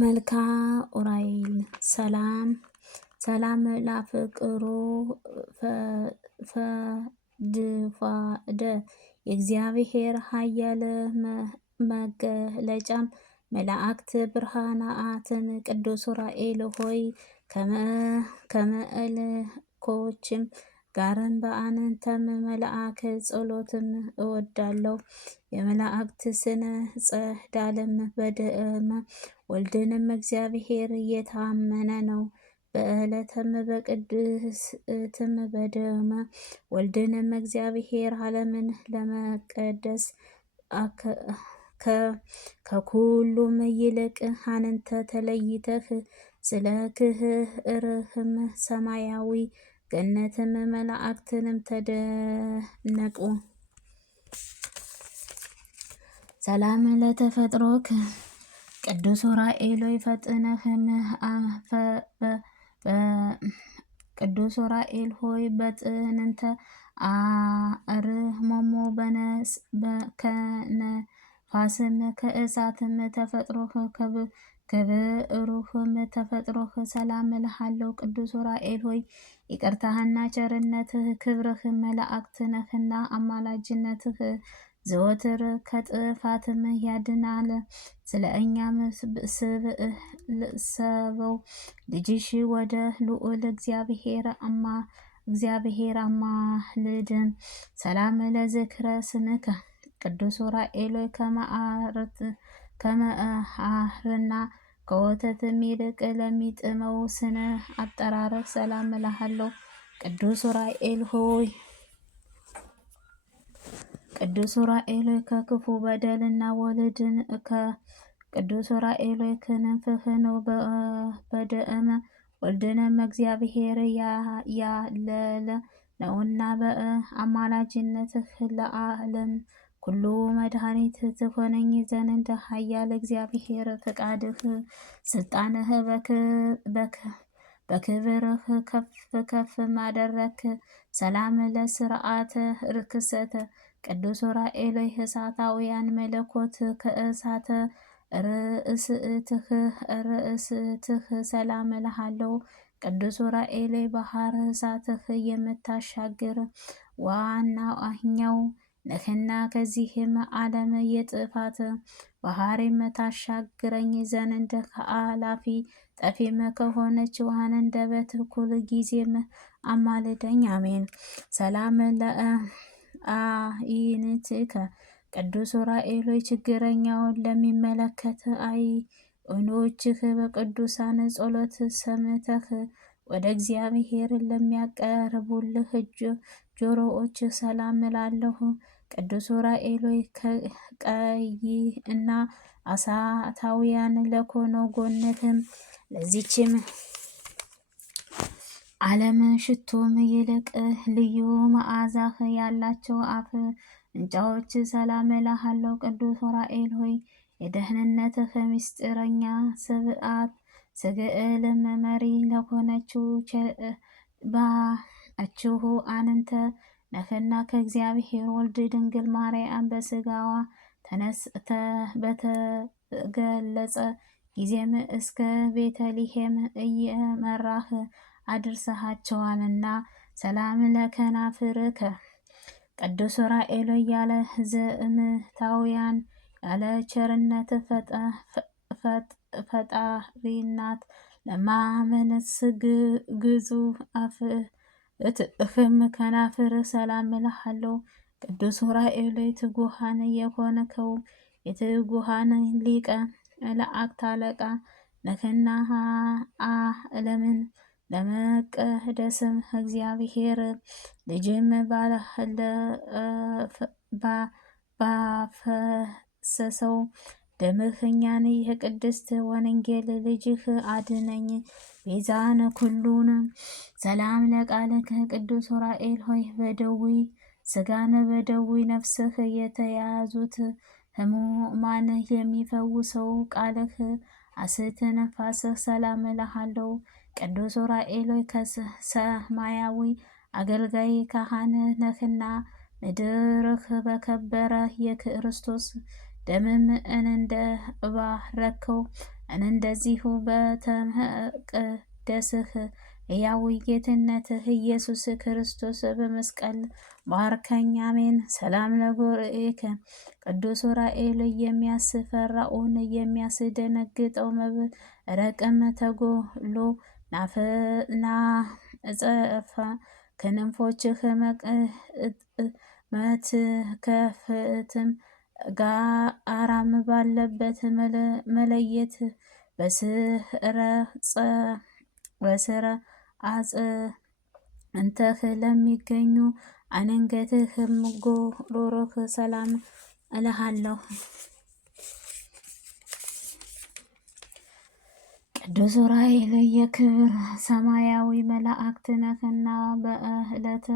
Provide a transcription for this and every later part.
መልካ ኡራኤል ሰላም ላፍቅሮ ፈድፋደ የእግዚአብሔር ኃያል መገለጫም መላእክት ብርሃናትን ቅዱስ ኡራኤል ሆይ ከመልኮችም ጋርም በአንተም መልአክ ጸሎትም እወዳለሁ። የመላእክት ስነ ጸዳለም በደመ ወልድንም እግዚአብሔር እየታመነ ነው። በዕለተም በቅድስትም በደመ ወልድንም እግዚአብሔር ዓለምን ለመቀደስ ከኩሉም ይልቅ አንተ ተለይተህ ስለ ክህርህም ሰማያዊ ገነትም መላእክትንም ተደነቁ። ሰላም ለተፈጥሮክ ቅዱስ ኡራኤል ፈጥነህም ቅዱስ ኡራኤል ሆይ በጥንንተ አርሞሞ ከነፋስም ከእሳትም ተፈጥሮህ ከብሩህም ተፈጥሮህ ሰላም እልሃለሁ። ቅዱስ ኡራኤል ሆይ ይቅርታህና ቸርነትህ ክብርህ መላእክት ነህና አማላጅነትህ ዘወትር ከጥፋትም ያድናል። ስለ እኛም ሰበው ልጅሽ ወደ ልዑል እግዚአብሔር አማልድን። ሰላም ለዝክረ ስምከ ቅዱስ ኡራኤል ከመዓርና ከወተትም ይልቅ ለሚጥመው ስነ አጠራርህ ሰላም እልሃለሁ። ቅዱስ ኡራኤል ከክፉ በደልና ወልድን ቅዱስ ኡራኤል ክንፍህ ነው። በደመ ወልድንም እግዚአብሔር ያለለ ነውና በአማላጅነትህ ለዓለም ኩሉ መድኃኒት ትሆነኝ ዘንድ ኃያል እግዚአብሔር ፈቃድህ ስልጣንህ በክብርህ ከፍ ማደረክ። ሰላም ለስርዓተ ርክሰተ ቅዱስ ኡራኤል እሳታውያን መለኮት ከእሳተ ርእስትህ ሰላም እልሃለሁ። ቅዱስ ኡራኤል ባህር እሳትህ የምታሻግር ዋናኛው ነህና ከዚህም ዓለም የጥፋት ባህሪም ታሻግረኝ ዘንድ ከአላፊ ጠፊም ከሆነችው አንደበት ሁል ጊዜም አማልደኝ። አሜን። ሰላም ለአይንትከ ቅዱስ ኡራኤል ችግረኛውን ለሚመለከት ዓይኖችህ በቅዱሳን ጸሎት ሰምተህ ወደ እግዚአብሔር ለሚያቀርቡልህ ጆሮዎች ሰላም እላለሁ። ቅዱስ ኡራኤል ቀይ እና እሳታውያን ለሆነው ጎንህም ለዚችም ዓለም ሽቶም ይልቅ ልዩ መዓዛህ ያላቸው አፍንጫዎች ሰላም እልሃለሁ። ቅዱስ ኡራኤል ሆይ የደህንነትህ ምስጢረኛ ስግዕልም መሪ ለሆነችው ባችሁ አንተ ነህና ከእግዚአብሔር ወልድ ድንግል ማርያም በስጋዋ በተገለጸ ጊዜም እስከ ቤተልሔም እየመራህ አድርሰሃቸዋልና። ሰላም ለከናፍርከ ቅዱስ ኡራኤል ያለ ዘእምታውያን ያለ ቸርነት ፈጣሪናት ለማመንስ ግዙፍ አፍእትህም ከናፍር ሰላም እልሃለሁ። ቅዱስ ኡራኤል ትጉሃን የሆንከው የትጉሃን ሊቀ መላእክት አለቃ ነህና ዓለምን ለመቀደስም እግዚአብሔር ልጅም ባፈሰሰው ደምህ እኛን የቅድስት ወንጌል ልጅህ አድነኝ ቤዛነ ኩሉን። ሰላም ለቃልከ ቅዱስ ኡራኤል ሆይ በደዌ ስጋን በደዌ ነፍስህ የተያዙት ሕሙማን የሚፈውሰው ቃልህ አስት ነፋስህ ሰላም እልሃለሁ። ቅዱስ ኡራኤል ከሰማያዊ አገልጋይ ካህን ነህና ምድርህ በከበረ የክርስቶስ ደምም እንደ ባረከው እንደዚሁ በተመቅደስህ ሕያው ጌትነትህ ኢየሱስ ክርስቶስ በመስቀል ባርከኝ። አሜን። ሰላም ለጉርኤከ ቅዱስ ዑራኤል የሚያስፈራውን የሚያስደነግጠው መብረቅም ተጎሎ ናጸፋ ክንፎችህ መትከፍትም ጋራም ባለበት መለየት በስረ አጽንተህ ለሚገኙ አንገትህም ጎሮሮህ ሰላም እልሃለሁ። ቅዱስ ዑራኤል የክብር ሰማያዊ መላእክት ነህና በዕለተ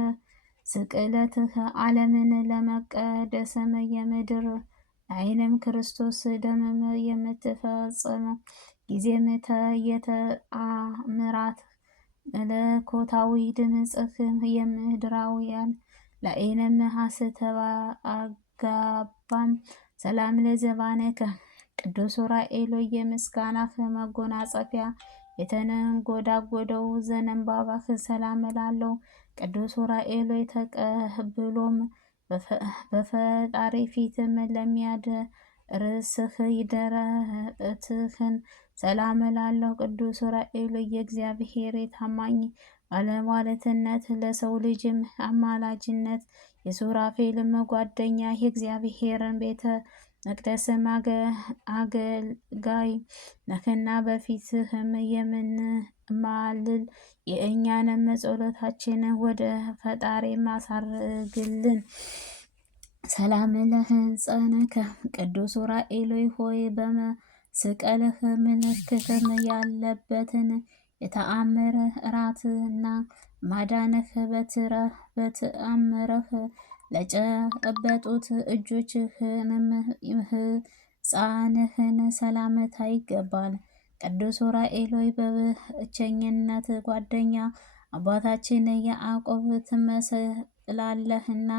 ስቅለትህ ዓለምን ለመቀደስም የምድር ላይንም ክርስቶስ ደምም የምትፈጽም ጊዜም የተአምራት መለኮታዊ ድምፅህም የምድራውያን ላይንም ሐሰተባ አጋባም ሰላም ለዘባነከ ቅዱስ ዑራኤል የምስጋናህ መጎናጸፊያ የተንጎዳጎደው ዘንባባህ ሰላም እላለሁ። ቅዱስ ዑራኤል ተቀብሎም በፈጣሪ ፊትም ለሚያደርስህ ደረትህን ሰላም እላለሁ። ቅዱስ ዑራኤል የእግዚአብሔር ታማኝ ባለሟልትነት ለሰው ልጅም አማላጅነት የሱራፌልም ጓደኛ የእግዚአብሔርን ቤተ መቅደስም አገልጋይ ነህና በፊትህም የምንማልል የእኛንም ጸሎታችን ወደ ፈጣሪ ማሳርግልን። ሰላም ለሕንጸነከ ቅዱስ ዑራኤል ሆይ በመስቀልህ ምልክትም ያለበትን የተአምር ራትና ማዳንህ በተአምረህ ለጨበጡት እጆችህንም ሕፃንህን ሰላምታ ይገባል። ቅዱስ ዑራኤል በብቸኝነት ጓደኛ አባታችን ያዕቆብ ትመስላለህና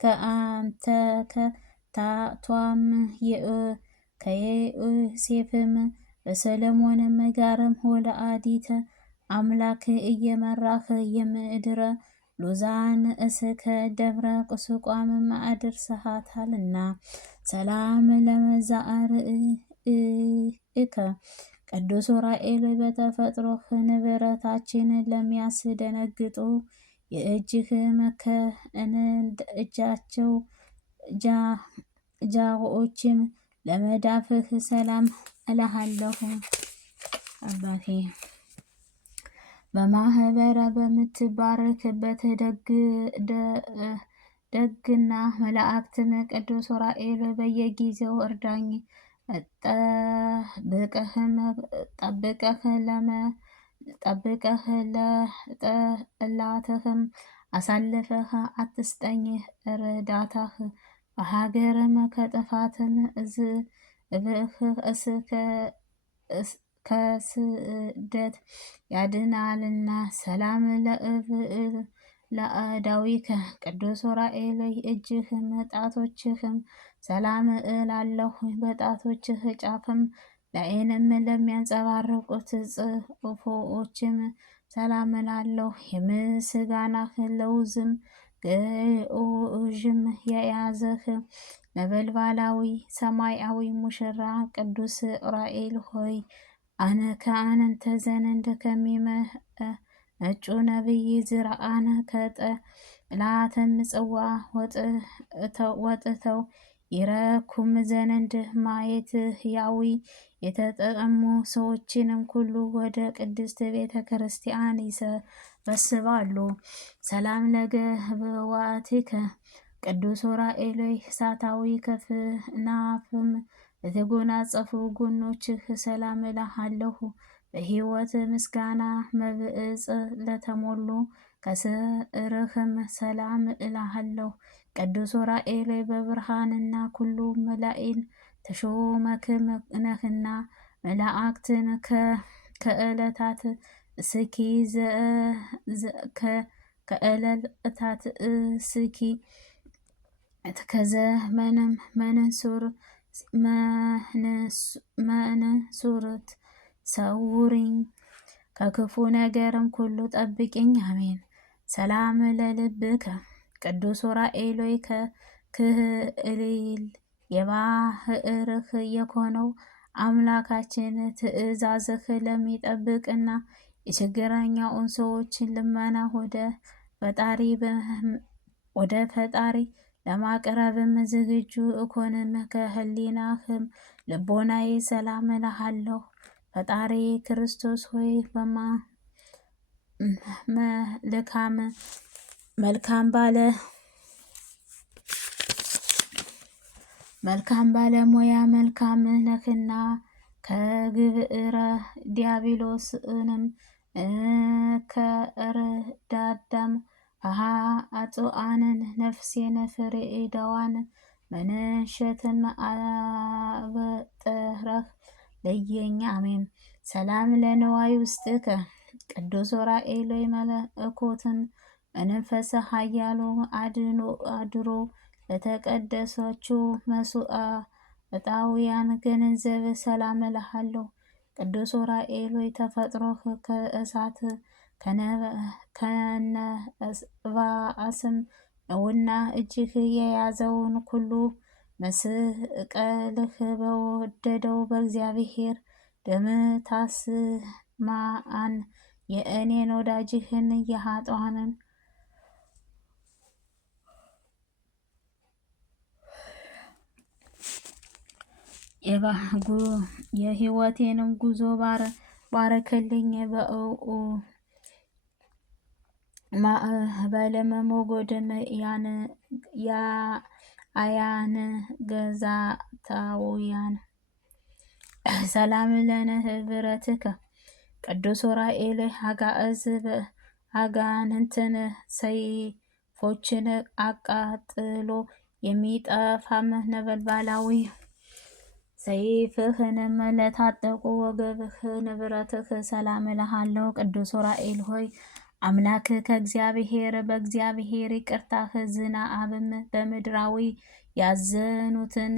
ከአንተ ከታቷም ከዮሴፍም በሰለሞንም ጋርም ወለአዲተ አምላክ እየመራህ የምድረ ሎዛን እስከ ደብረ ቁስቋምም አድርሰሃታልና ሰላም ለመዛርኢከ ቅዱስ ዑራኤል በተፈጥሮህ ንብረታችን ለሚያስደነግጡ የእጅህ እጃቸው ጃዎችም ለመዳፍህ ሰላም እልሃለሁ። አባቴ በማህበረ በምትባረክበት ደግና መላእክትን ቅዱስ ዑራኤል በየጊዜው እርዳኝ ጠብቀህ ለጠላትህም አሳልፈህ አትስጠኝ። እርዳታህ በሀገርም ከጥፋትም እብህ ከስደት ያድናልና ሰላም ለአእዳዊከ ቅዱስ ዑራኤል እጅህም ጣቶችህም ሰላም እላለሁ። በጣቶችህ ጫፍም ላይንም ለሚያንጸባርቁት ጽሑፎችም ሰላም እላለሁ። የምስጋናህ ለውዝም ግዑዥም የያዘህ ነበልባላዊ ሰማያዊ ሙሽራ ቅዱስ ዑራኤል ሆይ ከአንተ ዘንድ ከሚመነጩ ነቢይ ዝርአን ከጠላትም ጽዋ ወጥተው ይረኩም ዘንድ ማየት ሕያዊ የተጠሙ ሰዎችንም ሁሉ ወደ ቅድስት ቤተ ክርስቲያን ይሰበስባሉ። ሰላም ለገብዋቲከ ቅዱስ ዑራኤል እሳታዊ ከፍናፍም ለተጎናጸፉ ጎኖችህ ሰላም እልሃለሁ። በሕይወት ምስጋና መብዕፅ ለተሞሉ ከስርህም ሰላም እልሃለሁ። ቅዱስ ዑራኤል በብርሃንና ኩሉ መላኢን ተሾመክ ነህና መላእክትን ከዕለታት እስኪ ከዕለታት እስኪ ከዘመንም መንሱር መንሱርት ሰውሪኝ፣ ከክፉ ነገርም ሁሉ ጠብቂኝ። አሜን። ሰላም ለልብከ ቅዱስ ዑራኤል ሆይ ከክህሊል የባህርህ የሆነው አምላካችን ትእዛዝህ ለሚጠብቅና የችግረኛውን ሰዎችን ልመና ወደ ፈጣሪ ለማቅረብም ዝግጁ እኮንም ከህሊናህም ልቦናዬ ሰላም እልሃለሁ። ፈጣሪ ክርስቶስ ሆይ መልካም ባለሙያ መልካም ነህና ከግብረ ዲያብሎስንም ከርዳዳም አጽአንን ነፍሴን ፍሬዳዋን መንሸትም አበጥረህ ለየኝ። አሜን። ሰላም ለነዋይ ውስጥከ ቅዱስ ዑራኤል መለኮትን መንፈሰ ኃያሉ አድሮ ለተቀደሰችው መስዋዕታውያን ገንዘብ ሰላም እልሃለሁ። ቅዱስ ዑራኤል ተፈጥሮህ ከእሳት ከነባስም ነውና እጅህ የያዘውን ሁሉ መስቀልህ በወደደው በእግዚአብሔር ደም ታስማአን። የእኔን ወዳጅህን የኃጥአንን የህይወቴንም ጉዞ ባረክልኝ። ማዕበልም ሞገድም አያን ገዛታውያን ሰላም ለነህብረትከ ቅዱስ ዑራኤል አጋንንትን ሰይፎችን አቃጥሎ የሚጠፋም ነበልባላዊ ሰይፍህንም ለታጠቁ ወገብህ ንብረትህ ሰላም እልሃለሁ። ቅዱስ ዑራኤል ሆይ አምላክ ከእግዚአብሔር በእግዚአብሔር ይቅርታህ ዝናብም በምድራዊ ያዘኑትን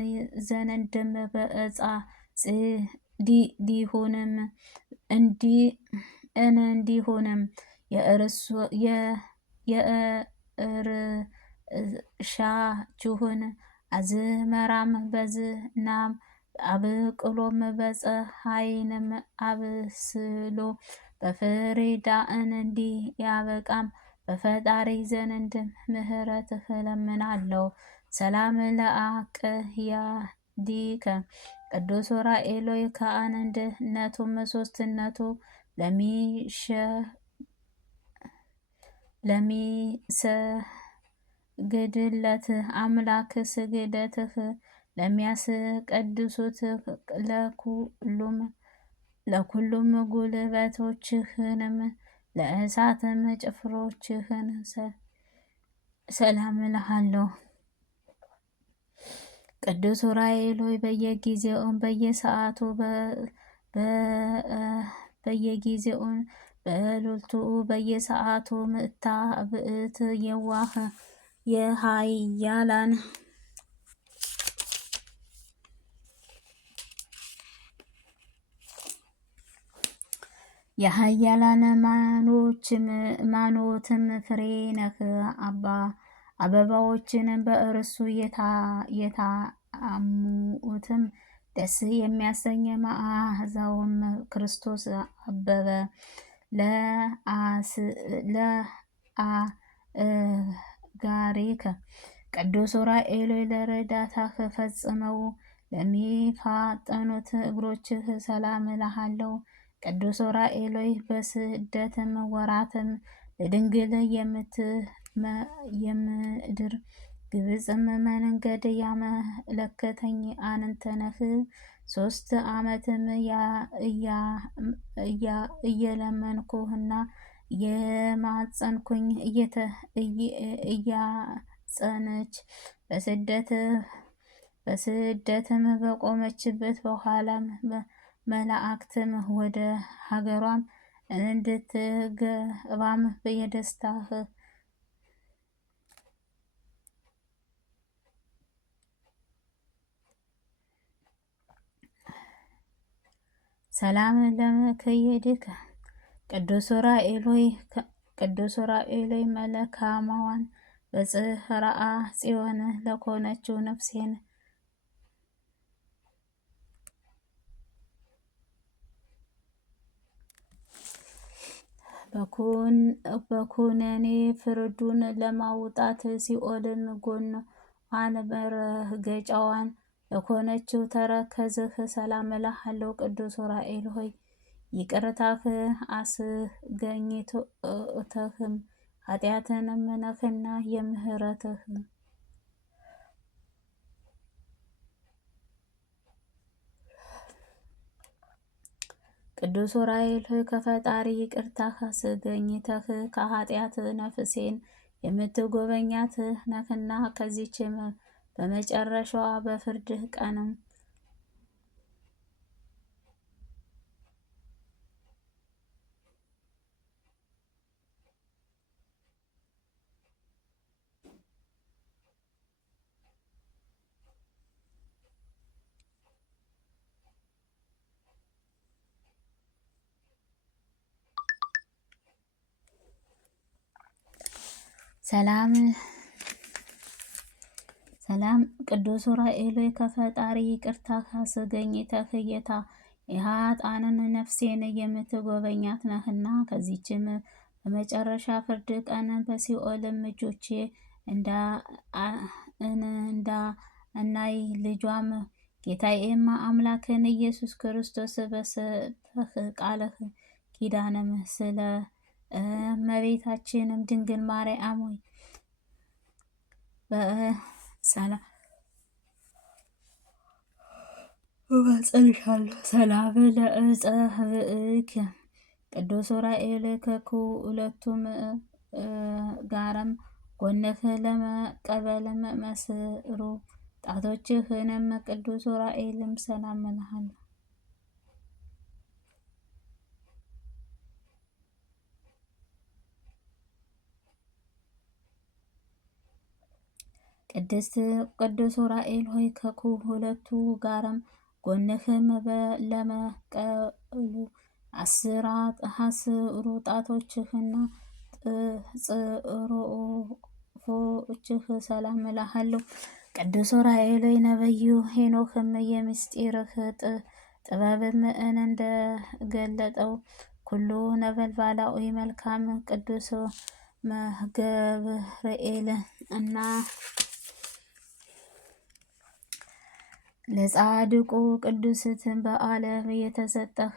ዘንድም በዕፃ እንዲሆንም የእርሻችሁን አዝመራም በዝናብ አብቅሎም በፀሐይንም አብስሎ በፍሬዳእን እንዲያበቃም በፈጣሪ ዘንድ ምሕረትህ እለምናለሁ። ሰላም ለአቅያዲከ ቅዱስ ዑራኤል ከአንድነቱም ሶስትነቱ ለሚሰግድለት አምላክ ስግደትህ ለሚያስቀድሱት ለኩሉም ጉልበቶችህንም ለእሳትም ጭፍሮችህን ሰላም እልሃለሁ። ቅዱስ ዑራኤል ሆይ በየጊዜውን በእልልቱ በየሰዓቱ ምእታብእት የዋህ የኃያላን ማኖትም ፍሬ ነህ። አበባዎችን በእርሱ የታሙትም ደስ የሚያሰኝ መዓዛውም ክርስቶስ አበበ። ለአጋሪከ ቅዱስ ዑራኤል ለረዳታህ ፈጽመው ለሚፋጠኑት እግሮችህ ሰላም እልሃለሁ። ቅዱስ ዑራኤል በስደትም ወራትም ለድንግል የምድር ግብፅም መንገድ ያመለከተኝ አንተ ነህ። 3 ዓመትም እየለመንኩህና የማጸንኩኝ እያጸነች በስደትም በቆመችበት በኋላም መላእክትም ወደ ሀገሯም እንድትገባም የደስታህ ሰላም ለመከየድከ ቅዱስ ዑራኤል ሆይ መለካማዋን በጽርዓ ጽዮን ለኮነችው ነፍሴን በኩነኔ ፍርዱን ለማውጣት ሲኦልን ጎኗን መረገጫዋን ለኮነችው ተረከዝህ ሰላም እልሃለሁ። ቅዱስ ዑራኤል ሆይ ይቅርታህ አስገኝቶትህም ኃጢአትንም ነህና የምህረትህ ቅዱስ ዑራኤል ሆይ ከፈጣሪ ይቅርታህ አስገኝተህ ከኃጢአት ነፍሴን የምትጎበኛት ነህና ከዚች በመጨረሻዋ በፍርድህ ቀንም ሰላም ቅዱስ ዑራኤል ሆይ ከፈጣሪ ይቅርታህ አስገኝተህ የኃጥአንን ነፍሴን የምትጎበኛት ነህና ከዚችም በመጨረሻ ፍርድ ቀን በሲኦልም እጆቼ እናይ ልጇም ጌታዬማ አምላክን ኢየሱስ ክርስቶስ በሰጠህ ቃልህ ኪዳንም ስለ እመቤታችንም ድንግል ማርያም ሆይ በሰላም እጸልሻለሁ። ሰላም ለዕፀ ብእክ ቅዱስ ዑራኤል ከሁለቱም ጋርም ጎንህ ለመቀበልም መስሩ ጣቶችህንም ቅዱስ ዑራኤልም ሰላም እልሃለሁ። ቅዱስ ዑራኤል ሆይ ከሁለቱ ጋርም ጎንህም ለመቀሉ አስሩ ጣቶችህና ጽሩፎችህ ሰላም እልሃለሁ። ቅዱስ ዑራኤል ሆይ ነቢዩ ሄኖክም የምስጢርህ ጥበብም እንደገለጠው ኩሉ ነበልባላዊ መልካም ቅዱስ ገብርኤል እና ለጻድቁ ቅዱስ በዓለም የተሰጠህ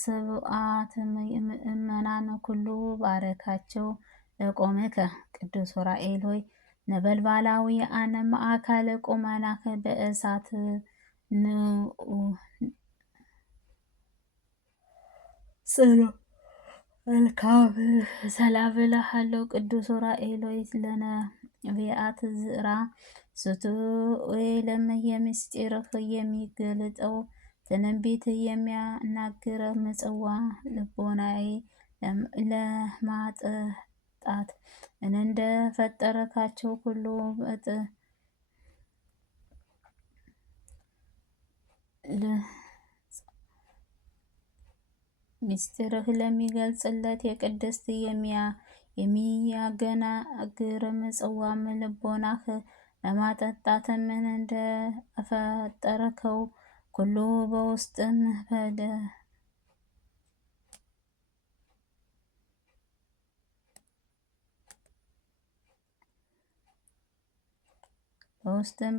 ስብዓት ምእመናን ኩሉ ባረካቸው። ለቆምከ ቅዱስ ዑራኤል ሆይ ነበልባላዊ ማእከል ቁመናህ በእሳት ጽኑ መልካም ሰላም እልሃለሁ። ቅዱስ ዑራኤል ሆይ ለነቢያት ዝራ ሱቱኤልም የምስጢርህ የሚገልጠው ትንቢት የሚያናግር ምጽዋ ልቦናዬ ለማጠጣት እንደፈጠረካቸው ሁሉ ምስጢርህ ለሚገልጽለት የቅድስት የሚያገናግር ምጽዋም ልቦናህ ለማጠጣት ምን እንደፈጠርከው ኩሉ በውስጥም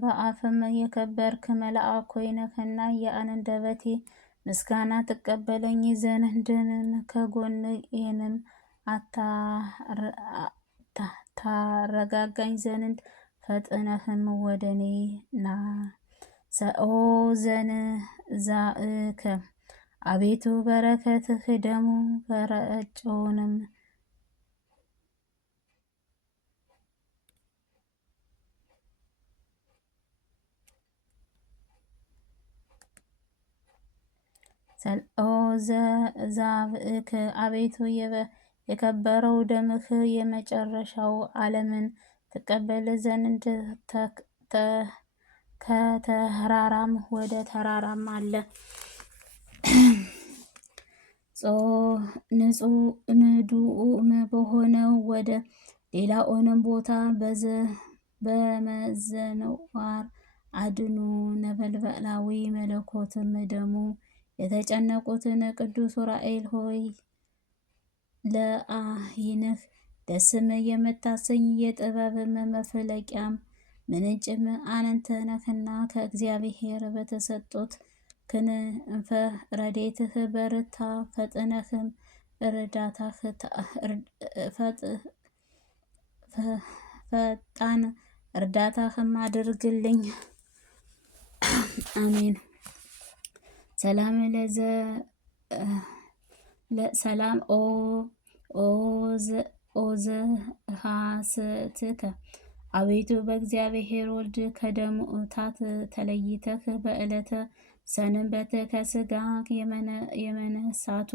በአፍም የከበርክ መልአክ ሆይ ነህና የአንደበቴ ምስጋና ትቀበለኝ ዘንድንም ከጎኔንም ታረጋጋኝ ዘንድ ፈጥነህም ወደ እኔ ና። ሰኦ ዘንዛእከ አቤቱ በረከትህ ደሙ በረጨውንም ዛብእክ አቤቱ የከበረው ደምህ የመጨረሻው ዓለምን ትቀበል ዘንድ ከተራራም ወደ ተራራም አለ። ንዱኡም በሆነው ወደ ሌላውንም ቦታ በመዘነዋር አድኑ። ነበልባላዊ መለኮትም ደሙ የተጨነቁትን ቅዱስ ዑራኤል ሆይ ለዓይንህ ደስም የምታሰኝ የጥበብም መፍለቂያም ምንጭም አንተ ነህና ከእግዚአብሔር በተሰጡት ክንፈ ረድኤትህ በርታ። ፈጥነህም ፈጣን እርዳታህም አድርግልኝ። አሜን። ሰላም ኦዘሃስትከ አቤቱ በእግዚአብሔር ወልድ ከደሙታት ተለይተህ በዕለተ ሰንበት ከስጋ የመነሳቱ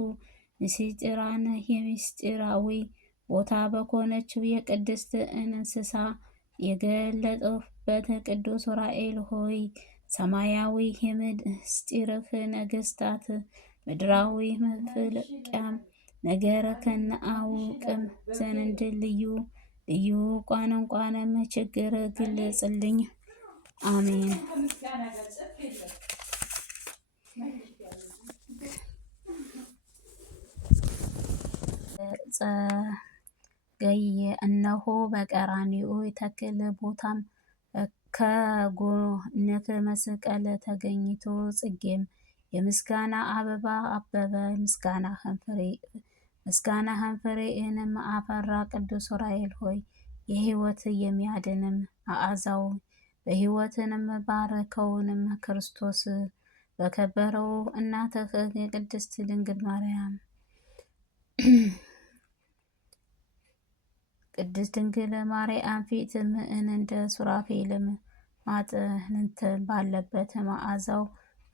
ምስጢራን የምስጢራዊ ቦታ በኮነችው የቅድስት እንስሳ የገለጠበት ቅዱስ ዑራኤል ሆይ ሰማያዊ የምስጢርህ ነገስታት ምድራዊ መፍለቂያም ነገር ከነአውቅም ዘንድ ልዩ ልዩ ቋንቋንም ችግር ግለጽልኝ። አሜን። ጸገየ እነሆ በቀራንዮ ተክል ቦታም ከጎንህ መስቀል ተገኝቶ ጽጌም የምስጋና አበባ አበበ። ምስጋናህን ፍሬንም አፈራ። ቅዱስ ዑራኤል ሆይ የሕይወት የሚያድንም መዓዛው በሕይወትንም ባረከውንም ክርስቶስ በከበረው እናትህ የቅድስት ድንግል ማርያም ቅድስት ድንግል ማርያም ፊትም እንደ ሱራፌልም ማጥንት ባለበት መዓዛው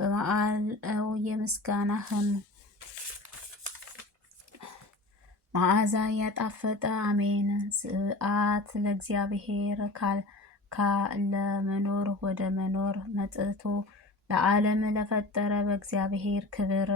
በመዓላው የምስጋናህን መዓዛ ያጣፈጠ። አሜን። ስብዓት ለእግዚአብሔር ካለመኖር ወደ መኖር መጥቶ ለዓለም ለፈጠረ በእግዚአብሔር ክብር